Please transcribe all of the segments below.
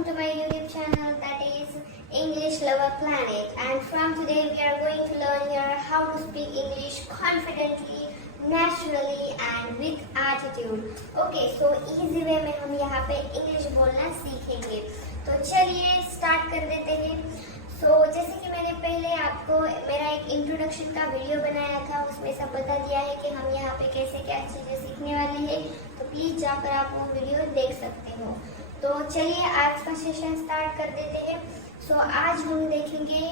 welcome to my YouTube channel, that is English Lover Planet. And from today we are going to learn here how to speak English confidently, naturally and with attitude. Okay, so easy way में हम यहाँ पे English बोलना सीखेंगे. तो चलिए start कर देते हैं. जैसे कि मैंने पहले आपको मेरा एक इंट्रोडक्शन का वीडियो बनाया था, उसमें सब बता दिया है कि हम यहाँ पे कैसे क्या चीज़ें सीखने वाले हैं. तो प्लीज़ जाकर आप वो वीडियो देख सकते हो. तो चलिए आज का सेशन स्टार्ट कर देते हैं. आज हम देखेंगे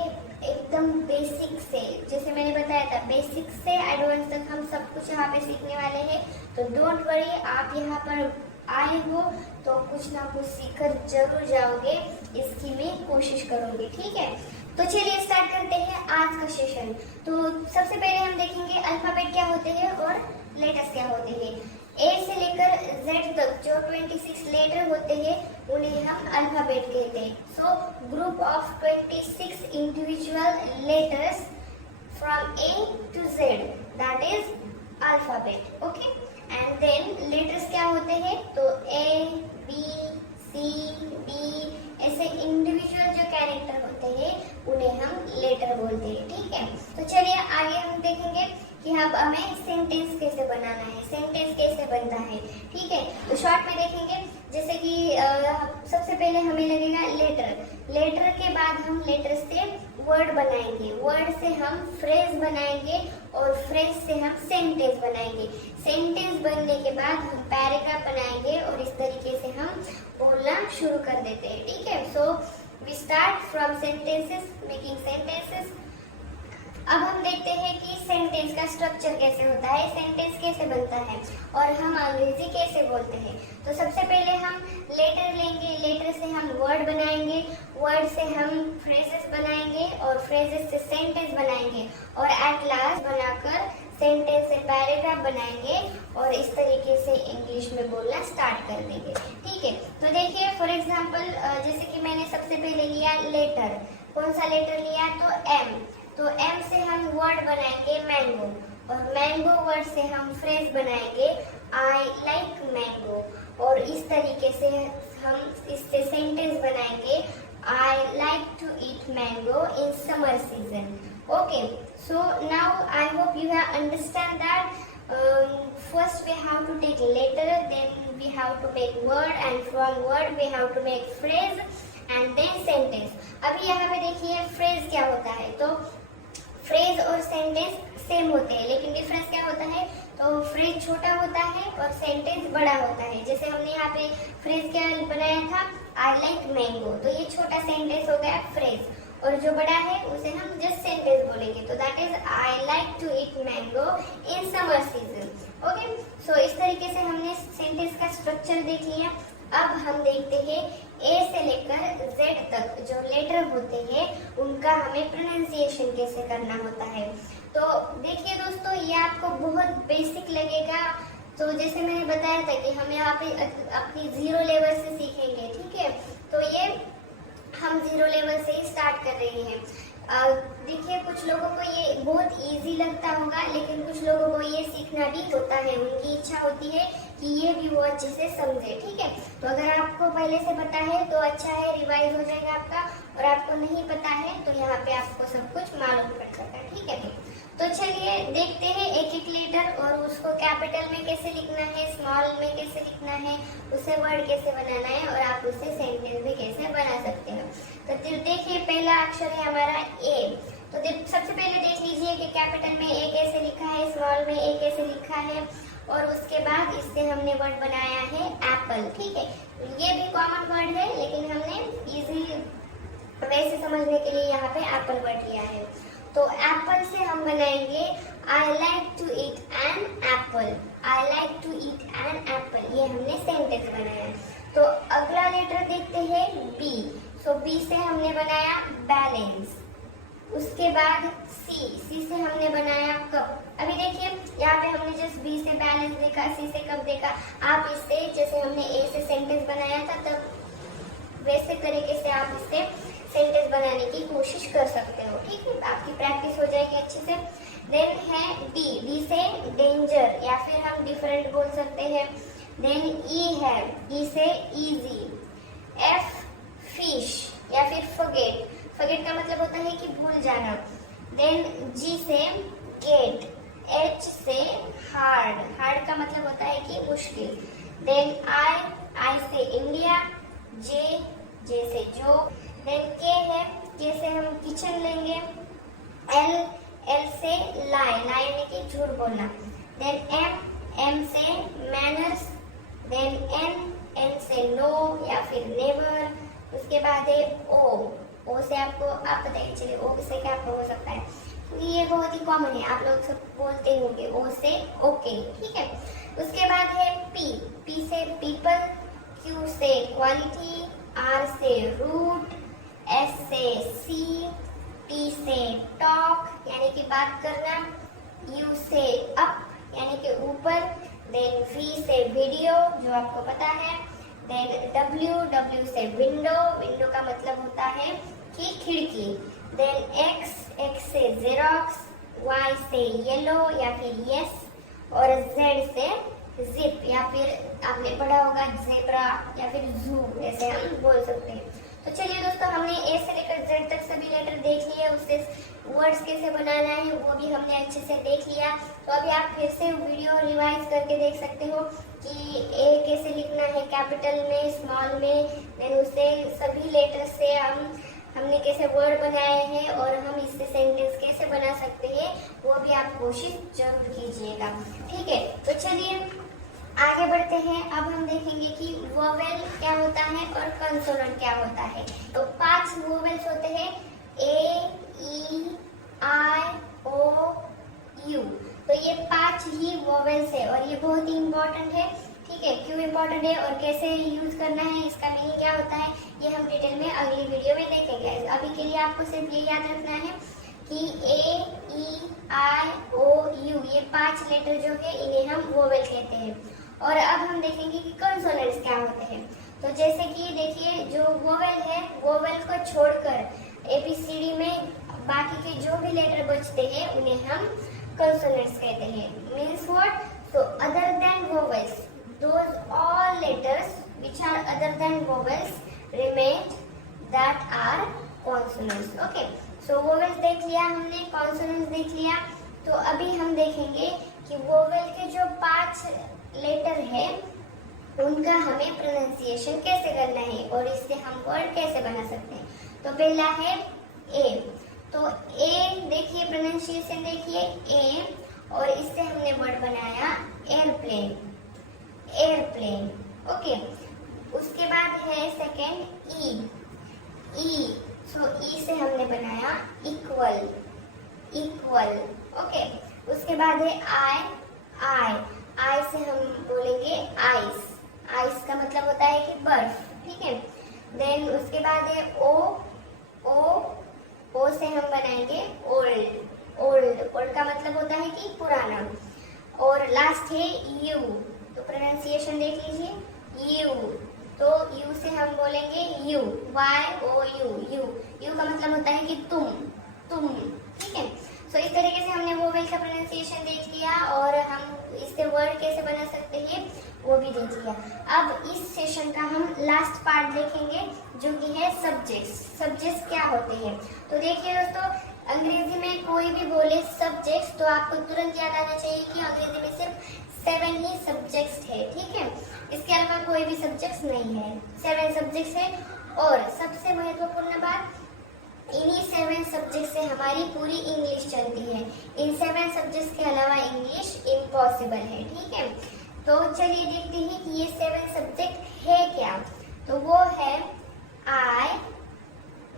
एकदम बेसिक से, जैसे मैंने बताया था बेसिक से एडवांस तक हम सब कुछ यहाँ पे सीखने वाले हैं. तो डोंट वरी, आप यहाँ पर आए हो तो कुछ ना कुछ सीखकर जरूर जाओगे, इसकी मैं कोशिश करूंगी. ठीक है, तो चलिए स्टार्ट करते हैं आज का सेशन. तो सबसे पहले हम देखेंगे अल्फाबेट क्या होते हैं और लेटर्स क्या होते हैं. ए से लेकर जेड तक जो 26 लेटर होते हैं उन्हें हम अल्फाबेट कहते हैं. So group of 26 individual letters from A to Z, that is alphabet. Okay, and then letters क्या होते हैं, तो ए बी सी डी ऐसे इंडिविजुअल जो कैरेक्टर होते हैं उन्हें हम लेटर बोलते हैं. ठीक है, तो चलिए आगे हम देखेंगे कि अब हमें सेंटेंस कैसे बनाना है, सेंटेंस कैसे बनता है. ठीक है, तो शॉर्ट में देखेंगे. जैसे कि सबसे पहले हमें लगेगा लेटर. लेटर के बाद हम लेटर से वर्ड बनाएंगे, वर्ड से हम फ्रेज बनाएंगे और फ्रेज से हम सेंटेंस बनाएंगे. सेंटेंस बनने के बाद हम पैराग्राफ बनाएंगे और इस तरीके से हम बोलना शुरू कर देते हैं. ठीक है, so we start from sentences, making sentences. अब हम देखते हैं कि सेंटेंस का स्ट्रक्चर कैसे होता है, सेंटेंस कैसे बनता है और हम अंग्रेजी कैसे बोलते हैं. तो सबसे पहले हम लेटर लेंगे, लेटर से हम वर्ड बनाएंगे, वर्ड से हम फ्रेजेस बनाएंगे और फ्रेजेस से सेंटेंस बनाएंगे और एट लास्ट बनाकर सेंटेंस से पैराग्राफ बनाएंगे और इस तरीके से इंग्लिश में बोलना स्टार्ट कर देंगे. ठीक है, तो देखिए फॉर एग्जांपल जैसे कि मैंने सबसे पहले लिया लेटर. कौन सा लेटर लिया, तो एम. तो एम से हम वर्ड बनाएंगे मैंगो और मैंगो वर्ड से हम फ्रेज बनाएंगे आई लाइक मैंगो और इस तरीके से हम इससे सेंटेंस बनाएंगे I like to eat mango in summer season. Okay, so now I hope you have understand that first we have to take letter, then we have to make word and from word we have to make phrase and then sentence. अभी यहाँ पे देखिए phrase क्या होता है, तो phrase और sentence same होते हैं लेकिन डिफरेंस क्या होता है, तो फ्रेज छोटा होता है और सेंटेंस बड़ा होता है. जैसे हमने यहाँ पे फ्रेज क्या बनाया था, आई लाइक मैंगो, तो ये छोटा सेंटेंस हो गया फ्रेज और जो बड़ा है उसे हम जस्ट सेंटेंस बोलेंगे, तो that is I like to eat mango in summer season. Okay, so इस तरीके से हमने सेंटेंस का स्ट्रक्चर देख लिया. अब हम देखते हैं ए से लेकर जेड तक जो लेटर होते हैं उनका हमें प्रोनाउंसिएशन कैसे करना होता है. तो देखिए दोस्तों, ये आपको बहुत बेसिक लगेगा. तो जैसे मैंने बताया था कि हम यहाँ पे अपनी जीरो लेवल से सीखेंगे. ठीक है, तो ये हम जीरो लेवल से ही स्टार्ट कर रहे हैं. देखिए कुछ लोगों को ये बहुत इजी लगता होगा लेकिन कुछ लोगों को ये सीखना भी होता है, उनकी इच्छा होती है कि ये भी वो अच्छे से समझे. ठीक है, तो अगर आपको पहले से पता है तो अच्छा है, रिवाइज हो जाएगा आपका, और आपको नहीं पता है तो यहाँ पे आपको सब कुछ मालूम पड़ जाएगा. ठीक है, तो चलिए देखते हैं एक एक लेटर और उसको कैपिटल में कैसे लिखना है, स्मॉल में कैसे लिखना है, उसे वर्ड कैसे बनाना है और आप उसे सेंटेंस भी कैसे बना सकते हो. तो देखिए पहला अक्षर है हमारा ए. तो सबसे पहले देख लीजिए कि कैपिटल में ए कैसे लिखा है, स्मॉल में ए कैसे लिखा है और उसके बाद इससे हमने वर्ड बनाया है एप्पल. ठीक है, ये भी कॉमन वर्ड है लेकिन हमने इजी वैसे समझने के लिए यहाँ पे एप्पल वर्ड लिया है. तो एप्पल से हम बनाएंगे I like to eat an apple, I like to eat an apple, ये हमने सेंटेंस बनाया. तो अगला लेटर देखते हैं बी. सो बी से हमने बनाया बैलेंस. उसके बाद सी, सी से हमने बनाया कप. अभी देखिए यहाँ पे हमने जस्ट बी से बैलेंस देखा, सी से कप देखा. आप इससे जैसे हमने ए से सेंटेंस बनाया था तब वैसे तरीके से आप इससे सेंटेंस बनाने की कोशिश कर सकते हो. ठीक है, आपकी प्रैक्टिस हो जाएगी अच्छे से. देन है डी. डी से डेंजर या फिर हम डिफरेंट बोल सकते हैं. देन ई है, ई से इजी. एफ forget, forget का मतलब होता है कि भूल जाना। देन G से get, H से hard, hard का मतलब होता है कि मुश्किल। देन I से इंडिया, J से जो। देन K है, K से हम किचन लेंगे। L से lie, lie यानी कि झूठ बोलना। देन M से मैनर्स। देन N से नो या फिर नेवर। उसके बाद है O से आपको आप बताइए, चलिए O से क्या हो सकता है, ये बहुत ही कॉमन है, आप लोग सब बोलते होंगे। O से ओके, ठीक है। उसके बाद है P से पीपल, Q से क्वालिटी, R से रूट, S से सी, T से टॉक यानी कि बात करना, U से अप यानी कि ऊपर। देन V से वीडियो जो आपको पता है। देन W से विंडो, विंडो का मतलब होता है कि खिड़की। देन X से जेरोक्स, Y से येलो या फिर यस, और Z से जिप या फिर आपने पढ़ा होगा जेब्रा या फिर जू, ऐसे हम बोल सकते हैं। तो चलिए दोस्तों, हमने ए से लेकर जेड तक सभी लेटर देख लिए, उससे वर्ड्स कैसे बनाना है वो भी हमने अच्छे से देख लिया। तो अभी आप फिर से वीडियो रिवाइज करके देख सकते हो कि ए कैसे लिखना है, कैपिटल में, स्मॉल में। देन उससे सभी लेटर से हमने कैसे वर्ड बनाए हैं और हम इससे सेंटेंस कैसे बना सकते हैं, वो भी आप कोशिश जरूर कीजिएगा, ठीक है। तो चलिए आगे बढ़ते हैं। अब हम देखेंगे कि वोवेल क्या होता है और कंसोनेंट क्या होता है। तो 5 वोवेल्स होते हैं, ए, ई, आई, ओ, यू। तो ये 5 ही वोवेल्स है और ये बहुत ही इम्पोर्टेंट है, ठीक है। क्यों इम्पोर्टेंट है और कैसे यूज करना है, इसका मीनिंग क्या होता है, ये हम डिटेल में अगली वीडियो में देखेंगे। अभी के लिए आपको सिर्फ ये याद रखना है कि ए, ई, आई, ओ, यू, ये 5 लेटर जो है इन्हें हम वोवेल कहते हैं। और अब हम देखेंगे कि कंसोनेंट्स क्या होते हैं। तो जैसे कि देखिए, जो वोवेल है, वोवेल को छोड़कर एबीसीडी में बाकी के जो भी लेटर बचते हैं उन्हें हम कंसोनेंट्स कहते हैं। Means what? So other than vowels, those all letters which are other than vowels remain that are consonants. Okay, so vowels देख लिया हमने, कॉन्सोनेंट्स देख लिया। तो अभी हम देखेंगे कि वोवेल के जो 5 लेटर है उनका हमें प्रोनाउंसिएशन कैसे करना है और इससे हम वर्ड कैसे बना सकते हैं। तो पहला है ए। तो ए देखिए, प्रोनाउंसिएशन देखिए ए, और इससे हमने वर्ड बनाया एयरप्लेन, एयरप्लेन। ओके, उसके बाद है सेकंड ई, ई। सो ई से हमने बनाया इक्वल, इक्वल। ओके, उसके बाद है आई, आई, आई से हम बोलेंगे आइस, आइस का मतलब होता है कि बर्फ, ठीक है। देन उसके बाद है ओ, ओ, ओ से हम बनाएंगे ओल्ड, ओल्ड, ओल्ड का मतलब होता है कि पुराना। और लास्ट है यू। तो प्रोनाउंसिएशन देख लीजिए, यू। तो यू से हम बोलेंगे you, Y O U, you, you का मतलब होता है कि तुम, तुम, ठीक है। सो इस तरीके से हमने वोवेल का प्रोनाउंसिएशन देख लिया और हम इससे वर्ड कैसे बना सकते हैं वो भी देख लिया। अब इस सेशन का हम लास्ट पार्ट देखेंगे जो कि है सब्जेक्ट्स। सब्जेक्ट्स क्या होते हैं? तो देखिए दोस्तों, अंग्रेजी में कोई भी बोले सब्जेक्ट्स तो आपको तुरंत याद आना चाहिए कि अंग्रेजी में सिर्फ 7 ही सब्जेक्ट्स है, ठीक है। इसके अलावा कोई भी सब्जेक्ट्स नहीं है, 7 सब्जेक्ट्स है। और सबसे महत्वपूर्ण बात, इन्हीं 7 सब्जेक्ट से हमारी पूरी इंग्लिश चलती है। इन 7 सब्जेक्ट्स के अलावा इंग्लिश इम्पॉसिबल है, ठीक है। तो चलिए देखते हैं कि ये 7 सब्जेक्ट है क्या। तो वो है I,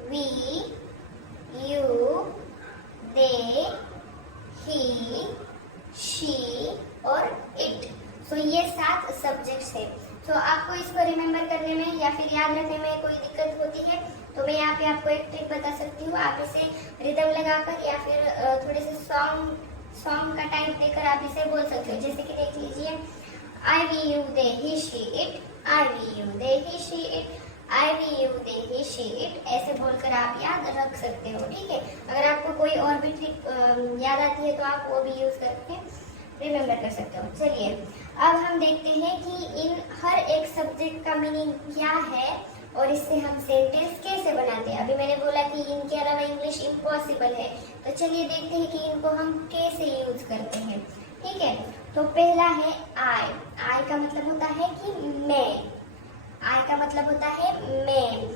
we, you, they, he, she और इट। तो ये 7 सब्जेक्ट्स है। तो आपको इसको रिमेम्बर करने में या फिर याद रखने में कोई दिक्कत होती है तो मैं यहाँ पे आपको एक ट्रिक बता सकती हूँ। आप इसे रिदम लगाकर या फिर थोड़े से सॉन्ग का टाइम देकर आप इसे बोल सकते हो। जैसे कि देख लीजिए, I we you they he she it, I we you they he she it, I we you they he she it, ऐसे बोलकर आप याद रख सकते हो, ठीक है। अगर आपको कोई और भी ट्रिक याद आती है तो आप वो भी यूज करके रिमेम्बर कर सकते हो। चलिए अब हम देखते हैं कि इन हर एक सब्जेक्ट का मीनिंग क्या है और इससे हम सेंटेंस कैसे बनाते हैं। अभी मैंने बोला कि इनके अलावा इंग्लिश इम्पॉसिबल है, तो चलिए देखते हैं कि इनको हम कैसे यूज करते हैं। ठीक है, तो पहला है आई। आई का मतलब होता है कि मैं। आई का मतलब होता है मैं।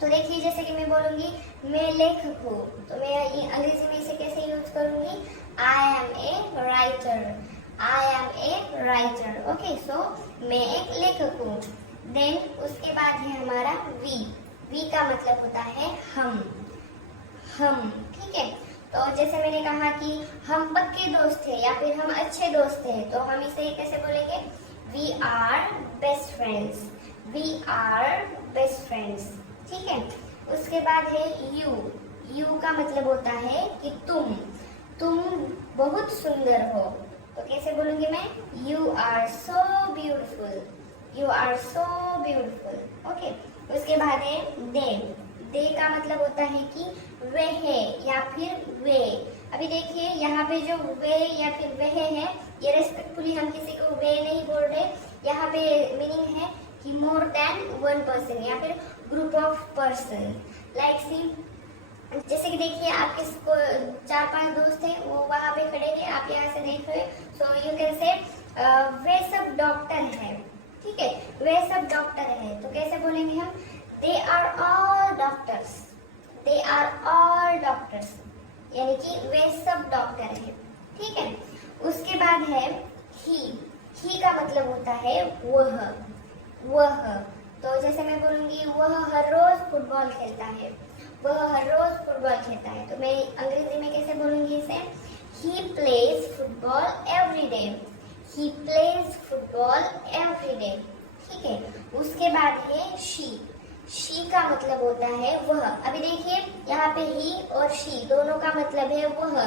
तो देखिए, जैसे कि मैं बोलूंगी मैं लेखक हूँ, तो मैं अंग्रेजी में इसे कैसे यूज करूंगी, I am a writer. I am a writer. Okay, so मैं एक लेखक हूँ। देन उसके बाद है हमारा वी। वी का मतलब होता है हम। हम, ठीक है। तो जैसे मैंने कहा कि हम पक्के दोस्त हैं या फिर हम अच्छे दोस्त हैं, तो हम इसे कैसे बोलेंगे, we are best friends. We are best friends, ठीक है। उसके बाद है यू। यू का मतलब होता है कि तुम बहुत सुंदर हो, तो कैसे बोलूंगी मैं, you are so beautiful. You are so beautiful. Okay, उसके बाद है दे। दे का मतलब होता है कि वह या फिर वे। अभी देखिए, यहाँ पे जो वे या फिर वह है, ये रेस्पेक्टफुली हम किसी को वे नहीं बोल रहे। यहाँ पे मीनिंग है कि मोर देन वन पर्सन या फिर ग्रुप ऑफ पर्सन। लाइक सी, जैसे कि देखिए आपके 4-5 दोस्त हैं, वो वहां पे खड़े हैं, आप यहाँ से देख रहे हैं, सो यू कैन से वे सब डॉक्टर हैं। ठीक है, वे सब डॉक्टर हैं, तो कैसे बोलेंगे हम, they are all doctors. They are all doctors, यानी कि वे सब डॉक्टर हैं। ठीक है, उसके बाद है ही। ही का मतलब होता है वह। तो जैसे मैं बोलूंगी वह हर रोज फुटबॉल खेलता है। वह हर रोज फुटबॉल खेलता है, तो मैं अंग्रेजी में कैसे बोलूंगी इसे, he plays football every day. He plays football every day. ठीक है, उसके बाद है शी। शी का मतलब होता है वह। अभी देखिए, यहाँ पे ही और शी दोनों का मतलब है वह,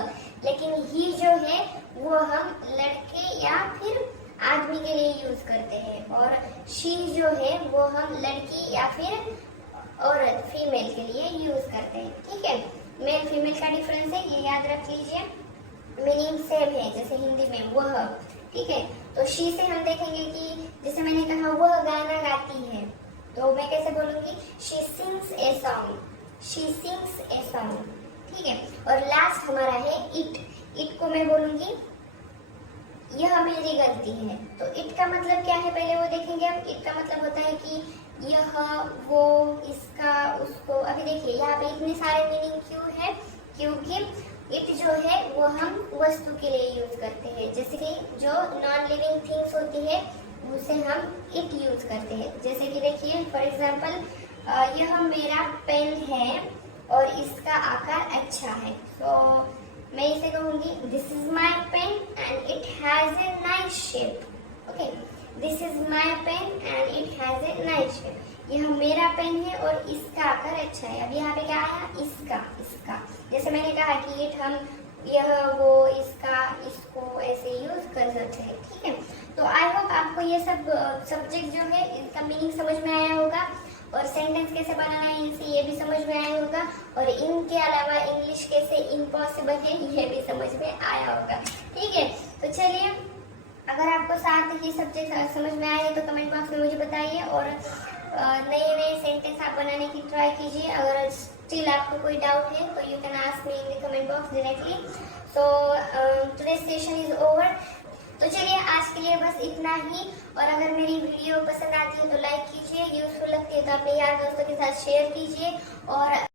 लेकिन ही जो है वो हम लड़के या फिर आदमी के लिए यूज करते हैं, और शी जो है वो हम लड़की या फिर औरत, फीमेल के लिए यूज करते हैं। ठीक है, मेल फीमेल का डिफरेंस है, ये याद रख लीजिए। मीनिंग सेम है, जैसे हिंदी में वह। ठीक है, तो शी से हम देखेंगे कि जैसे मैंने कहा वह गाना गाती है, तो मैं कैसे बोलूंगी, she sings a song. She sings a song. ठीक है, और लास्ट हमारा है इट। इट को मैं बोलूंगी यह मेरी गलती है। तो इट का मतलब क्या है, पहले वो देखेंगे हम। इट का मतलब होता है कि यह, वो, इसका, उसको। अभी देखिए, यहाँ पे इतने सारे मीनिंग क्यों है, क्योंकि इट जो है वो हम वस्तु के लिए यूज करते हैं। जैसे कि जो नॉन लिविंग थिंग्स होती है उसे हम इट यूज करते हैं। जैसे कि देखिए, फॉर एग्जाम्पल, यह मेरा पेन है और इसका आकार अच्छा है, तो मैं इसे कहूंगी this is my pen and it has a nice shape. Okay, this is my pen and it has a nice shape. यह मेरा पेन है और इसका आकार अच्छा है। अब यहाँ पे क्या आया, इसका। जैसे मैंने कहा कि इट हम यह, वो, इसका, इसको ऐसे यूज कर सकते हैं। ठीक है, तो आई होप आपको ये सब सब्जेक्ट जो है इसका मीनिंग समझ में आया होगा, और सेंटेंस कैसे बनाना है इनसे ये भी समझ में आया होगा, और इनके अलावा इंग्लिश कैसे इम्पॉसिबल है ये भी समझ में आया होगा। ठीक है, तो चलिए, अगर आपको साथ ही सब्जेक्ट समझ में आए तो कमेंट बॉक्स में मुझे बताइए, और नए नए सेंटेंस आप बनाने की ट्राई कीजिए। अगर स्टिल आपको कोई डाउट है तो you can ask me in the comment box directly. So today session is over. तो चलिए, आज के लिए बस इतना ही, और अगर मेरी वीडियो पसंद आती है तो लाइक कीजिए, यूजफुल लगती है तो अपने यार दोस्तों के साथ शेयर कीजिए, और